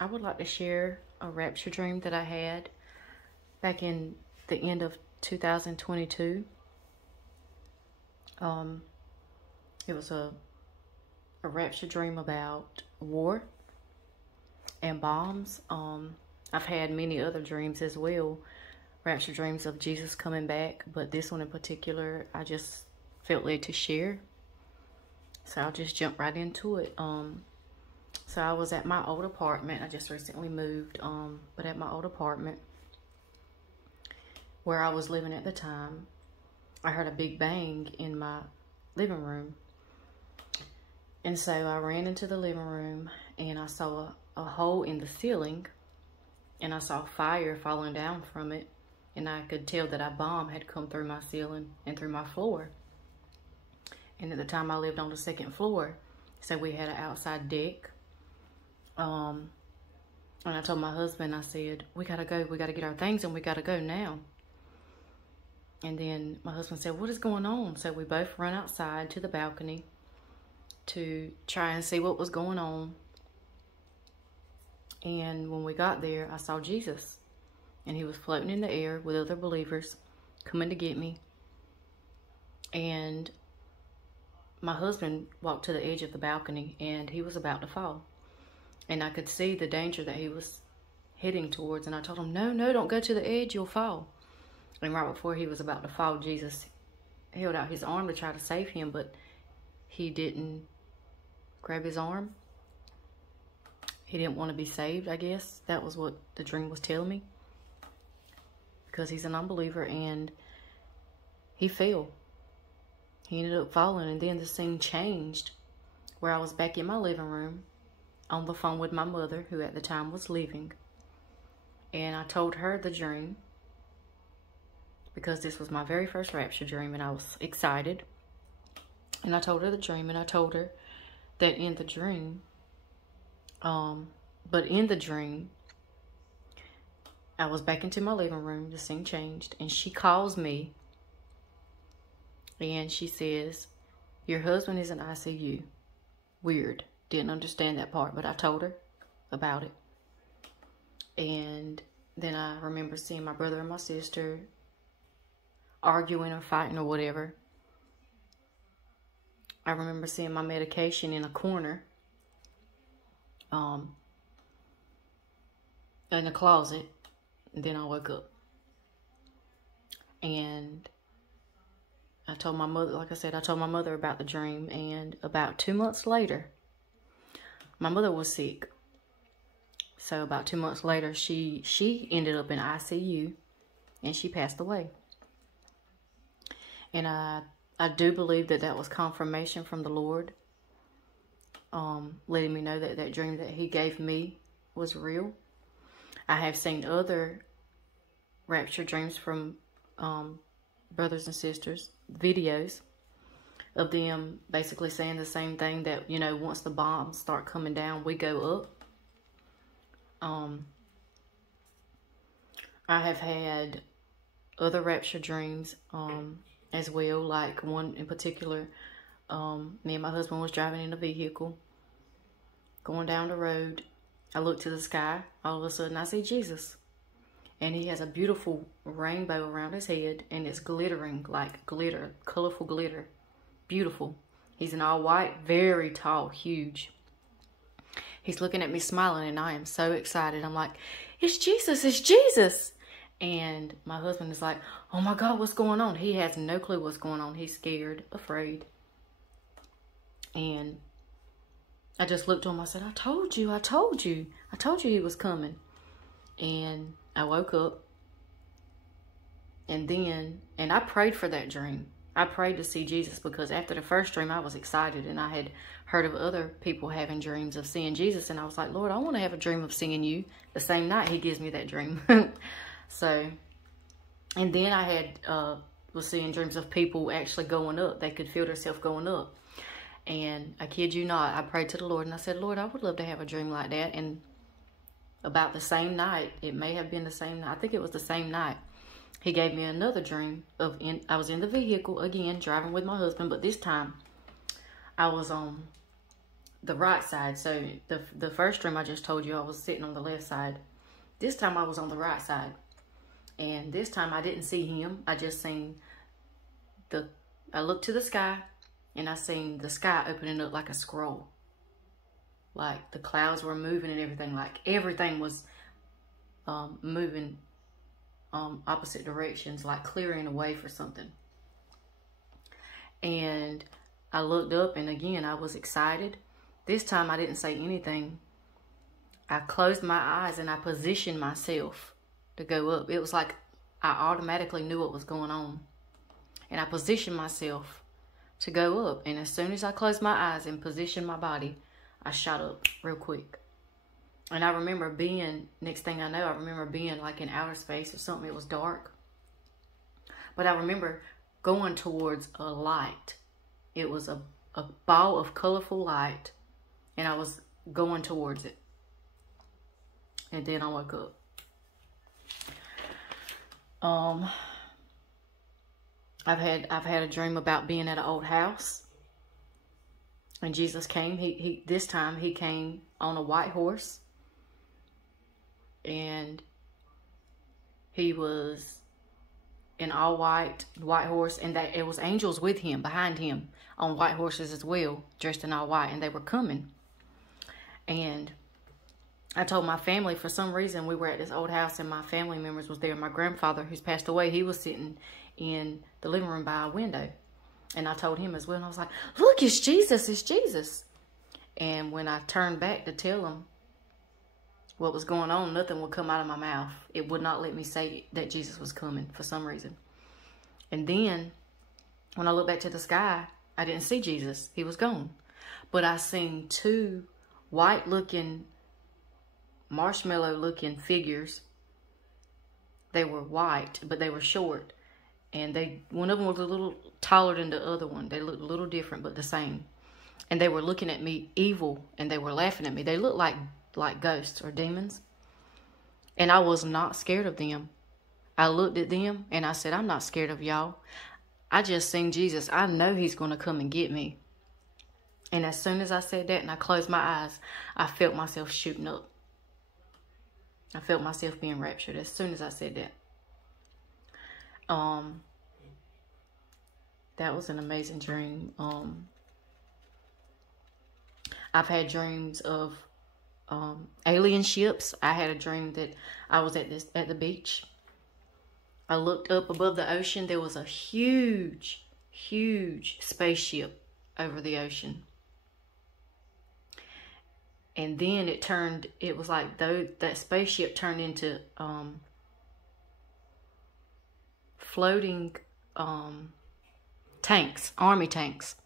I would like to share a rapture dream that I had back in the end of 2022. It was a rapture dream about war and bombs. I've had many other dreams as well, rapture dreams of Jesus coming back, but this one in particular, I just felt led to share. So I'll just jump right into it. So I was at my old apartment. I just recently moved, but at my old apartment where I was living at the time, I heard a big bang in my living room. And so I ran into the living room and I saw a hole in the ceiling, and I saw fire falling down from it. And I could tell that a bomb had come through my ceiling and through my floor. And at the time I lived on the second floor, so we had an outside deck. And I told my husband, I said, we gotta go, we gotta get our things and we gotta go now. And then my husband said, what is going on? So we both run outside to the balcony to try and see what was going on. And when we got there, I saw Jesus, and he was floating in the air with other believers coming to get me. And my husband walked to the edge of the balcony and he was about to fall. And I could see the danger that he was heading towards. And I told him, no, don't go to the edge, you'll fall. And right before he was about to fall, Jesus held out his arm to try to save him, but he didn't grab his arm. He didn't want to be saved, I guess. That was what the dream was telling me. Because he's an unbeliever, and he fell. He ended up falling, and then the scene changed where I was back in my living room on the phone with my mother, who at the time was leaving. And I told her the dream because this was my very first rapture dream, and I was excited. And I told her the dream, and I told her that in the dream, but in the dream, I was back into my living room, the scene changed, and she calls me, and she says, your husband is in ICU. Weird. Didn't understand that part, but I told her about it. And then I remember seeing my brother and my sister arguing or fighting or whatever. I remember seeing my medication in a corner, in a closet, and then I woke up. And I told my mother, like I said, I told my mother about the dream, and about 2 months later, my mother was sick. So about 2 months later, she ended up in ICU, and she passed away. And I do believe that that was confirmation from the Lord, letting me know that that dream that he gave me was real. I have seen other rapture dreams from brothers and sisters, videos of them basically saying the same thing, that, you know, once the bombs start coming down, we go up. I have had other rapture dreams as well, like one in particular. Me and my husband was driving in a vehicle, going down the road. I look to the sky, all of a sudden I see Jesus. And he has a beautiful rainbow around his head, and it's glittering like glitter, colorful glitter. Beautiful. He's in all white, very tall, huge. He's looking at me smiling, and I am so excited. I'm like, it's Jesus, it's Jesus. And my husband is like, oh my God, what's going on? He has no clue what's going on. He's scared, afraid. And I just looked to him. I said, I told you he was coming. And I woke up, and I prayed for that dream. I prayed to see Jesus, because after the first dream, I was excited, and I had heard of other people having dreams of seeing Jesus, and I was like, Lord, I want to have a dream of seeing you the same night he gives me that dream. So, and then I had, was seeing dreams of people actually going up. They could feel themselves going up. And I kid you not, I prayed to the Lord, and I said, Lord, I would love to have a dream like that. And about the same night, it may have been the same night, I think it was the same night, he gave me another dream of, I was in the vehicle again, driving with my husband, but this time I was the right side. So the first dream I just told you, I was sitting on the left side. This time I was on the right side. And this time I didn't see him. I just seen I looked to the sky, and I seen the sky opening up like a scroll. Like the clouds were moving and everything. Like everything was moving opposite directions, like clearing a way for something. And I looked up, and again, I was excited. This time I didn't say anything. I closed my eyes and I positioned myself to go up. It was like I automatically knew what was going on. And I positioned myself to go up. And as soon as I closed my eyes and positioned my body, I shot up real quick. And I remember being, next thing I know, I remember being like in outer space or something. It was dark. But I remember going towards a light. It was a ball of colorful light. And I was going towards it. And then I woke up. I've had a dream about being at an old house, and Jesus came. This time he came on a white horse, and he was in all white horse, and that it was angels with him, behind him, on white horses as well, dressed in all white, and they were coming. And I told my family, for some reason, we were at this old house and my family members was there. My grandfather, who's passed away, he was sitting in the living room by a window. And I told him as well, and I was like, look, it's Jesus, it's Jesus. And when I turned back to tell him what was going on, nothing would come out of my mouth. It would not let me say that Jesus was coming for some reason. And then when I looked back to the sky, I didn't see Jesus. He was gone. But I seen two white-looking, marshmallow-looking figures. They were white, but they were short. And one of them was a little taller than the other one. They looked a little different, but the same. And they were looking at me evil, and they were laughing at me. They looked like ghosts or demons. And I was not scared of them. I looked at them, and I said, I'm not scared of y'all. I just seen Jesus. I know he's going to come and get me. And as soon as I said that and I closed my eyes, I felt myself shooting up. I felt myself being raptured as soon as I said that. That was an amazing dream. I've had dreams of alien ships. I had a dream that I was at the beach. I looked up above the ocean. There was a huge, huge spaceship over the ocean. And then it was like that spaceship turned into floating tanks, army tanks.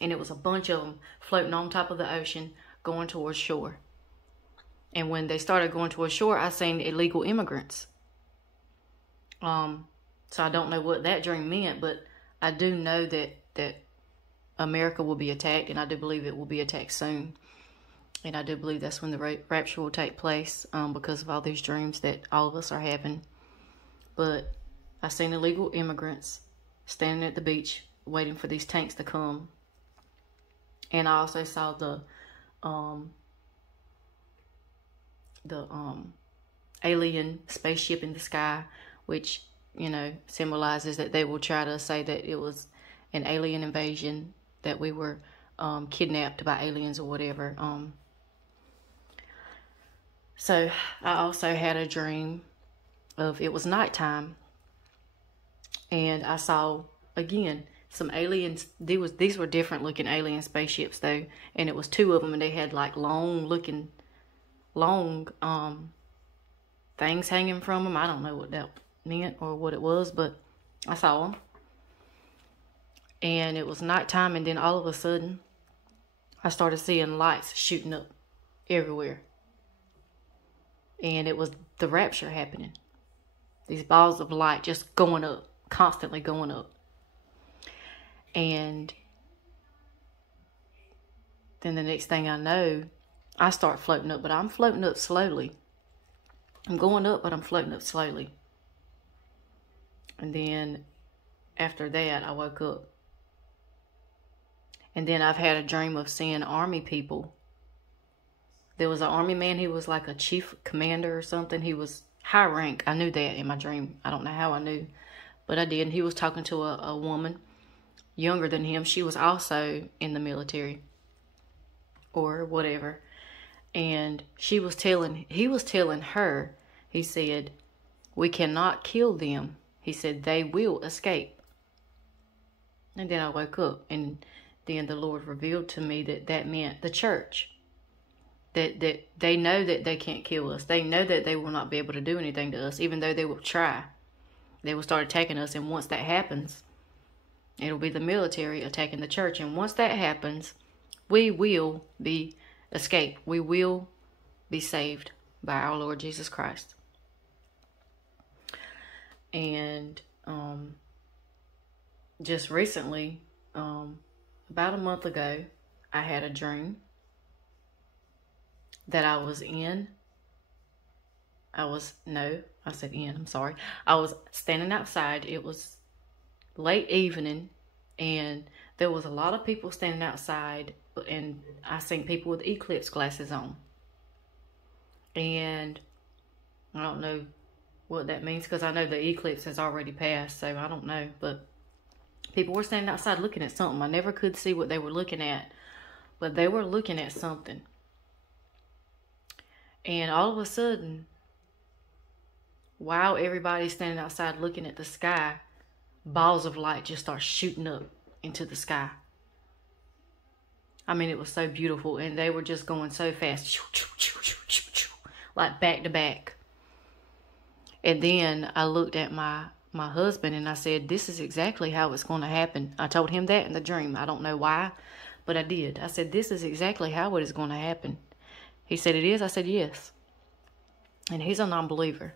And it was a bunch of them floating on top of the ocean going towards shore. And when they started going towards shore, I seen illegal immigrants. So I don't know what that dream meant, but I do know that America will be attacked, and I do believe it will be attacked soon. And I do believe that's when the rapture will take place, because of all these dreams that all of us are having. But I seen illegal immigrants standing at the beach waiting for these tanks to come. And I also saw the alien spaceship in the sky, which, you know, symbolizes that they will try to say that it was an alien invasion, that we were kidnapped by aliens or whatever. So I also had a dream of, it was nighttime, and I saw, again, some aliens. These were different looking alien spaceships though, and it was two of them, and they had like long things hanging from them. I don't know what that meant or what it was, but I saw them. And it was nighttime, and then all of a sudden I started seeing lights shooting up everywhere. And it was the rapture happening. These balls of light just going up, constantly going up. And then the next thing I know, I start floating up, but I'm floating up slowly. I'm going up, but I'm floating up slowly. And then after that, I woke up. And then I've had a dream of seeing army people. There was an army man. He was like a chief commander or something. He was high rank. I knew that in my dream. I don't know how I knew, but I did. He was talking to a woman younger than him. She was also in the military or whatever. And he was telling her, he said, we cannot kill them. He said, they will escape. And then I woke up, and then the Lord revealed to me that meant the church. That they know that they can't kill us. They know that they will not be able to do anything to us, even though they will try. They will start attacking us, and once that happens, it'll be the military attacking the church. And once that happens, we will be escaped. We will be saved by our Lord Jesus Christ. And just recently, about a month ago, I had a dream that I was in. I was standing outside. It was late evening, and there was a lot of people standing outside, and I seen people with eclipse glasses on. And I don't know what that means, because I know the eclipse has already passed, so I don't know. But people were standing outside looking at something. I never could see what they were looking at, but they were looking at something. And all of a sudden, while everybody's standing outside looking at the sky, balls of light just start shooting up into the sky. I mean, it was so beautiful, and they were just going so fast, like back to back. And then I looked at my husband, and I said, this is exactly how it's going to happen. I told him that in the dream. I don't know why, but I did. I said, this is exactly how it is going to happen. He said, it is? I said, yes. And he's a non-believer,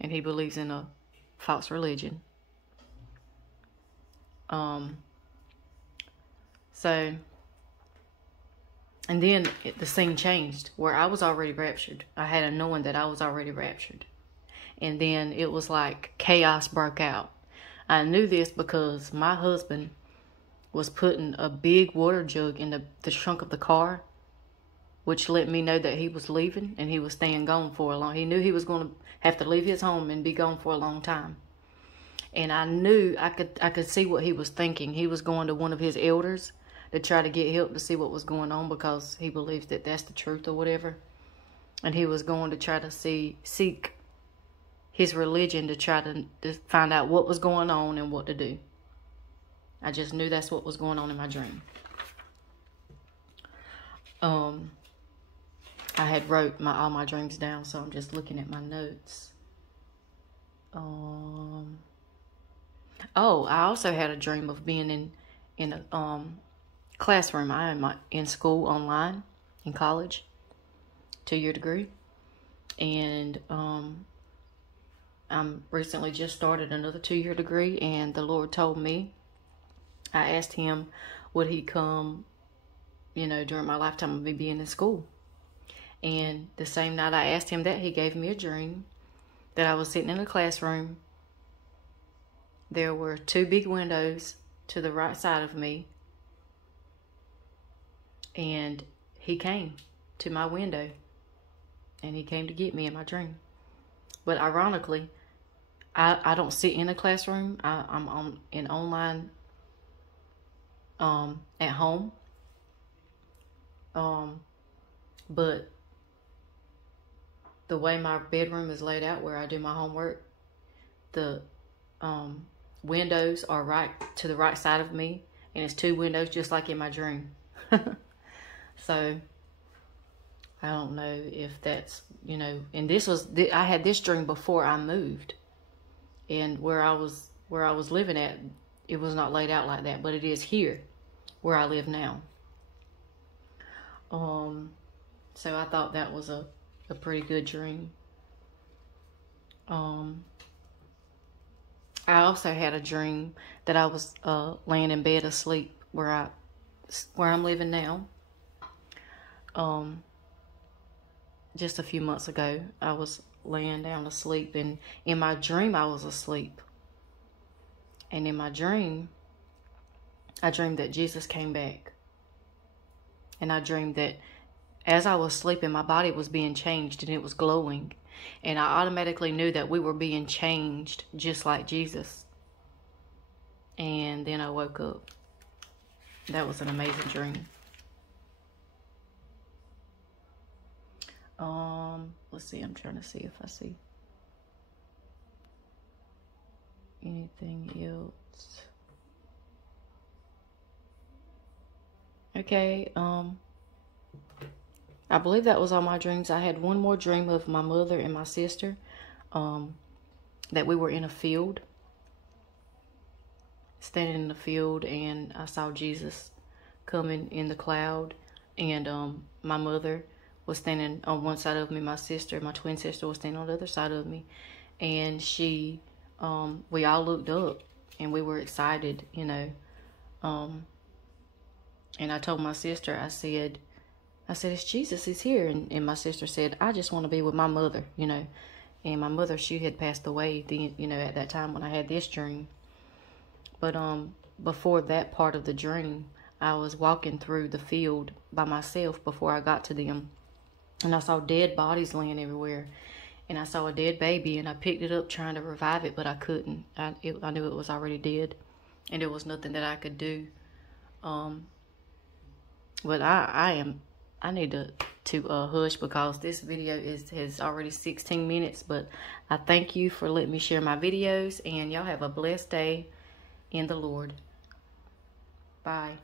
and he believes in a false religion. And then the scene changed where I was already raptured. I had a knowing that I was already raptured. And then it was like chaos broke out. I knew this because my husband was putting a big water jug in the trunk of the car, which let me know that he was leaving, and he was staying gone for a long. He knew he was going to have to leave his home and be gone for a long time. And I knew I could see what he was thinking. He was going to one of his elders to try to get help to see what was going on, because he believes that that's the truth or whatever. And he was going to try to seek his religion to try to find out what was going on and what to do. I just knew that's what was going on in my dream. I had wrote all my dreams down, so I'm just looking at my notes. Oh, I also had a dream of being in a classroom. I am in school online, in college, 2-year degree. And I'm recently just started another 2-year degree, and the Lord told me, I asked him, would he come, during my lifetime of me being in school? And the same night I asked him that, he gave me a dream that I was sitting in a classroom. There were 2 big windows to the right side of me, and he came to my window, and he came to get me in my dream. But ironically, I don't sit in a classroom. I'm online at home. But the way my bedroom is laid out where I do my homework, the windows are right to the right side of me, and it's 2 windows just like in my dream. So I don't know if that's, and I had this dream before I moved, and where I was living at, it was not laid out like that, but it is here where I live now. So I thought that was a pretty good dream. I also had a dream that I was laying in bed asleep where I'm living now. Just a few months ago, I was laying down asleep, and in my dream I was asleep. And in my dream, I dreamed that Jesus came back And I dreamed that as I was sleeping, my body was being changed and it was glowing. And I automatically knew that we were being changed just like Jesus. And then I woke up. That was an amazing dream. Let's see, I'm trying to see if I see anything else. Okay, I believe that was all my dreams. I had one more dream of my mother and my sister, that we were in a field, standing in the field, and I saw Jesus coming in the cloud, and my mother was standing on one side of me, my sister, my twin sister, was standing on the other side of me, and we all looked up, and we were excited, you know, and I told my sister, I said, it's Jesus, he's here. And my sister said, I just want to be with my mother, you know. And my mother, she had passed away, you know, at that time when I had this dream. But before that part of the dream, I was walking through the field by myself before I got to them. And I saw dead bodies laying everywhere. And I saw a dead baby, and I picked it up trying to revive it, but I couldn't. I knew it was already dead, and there was nothing that I could do. But I need to hush, because this video has already 16 minutes. But I thank you for letting me share my videos, and y'all have a blessed day in the Lord. Bye.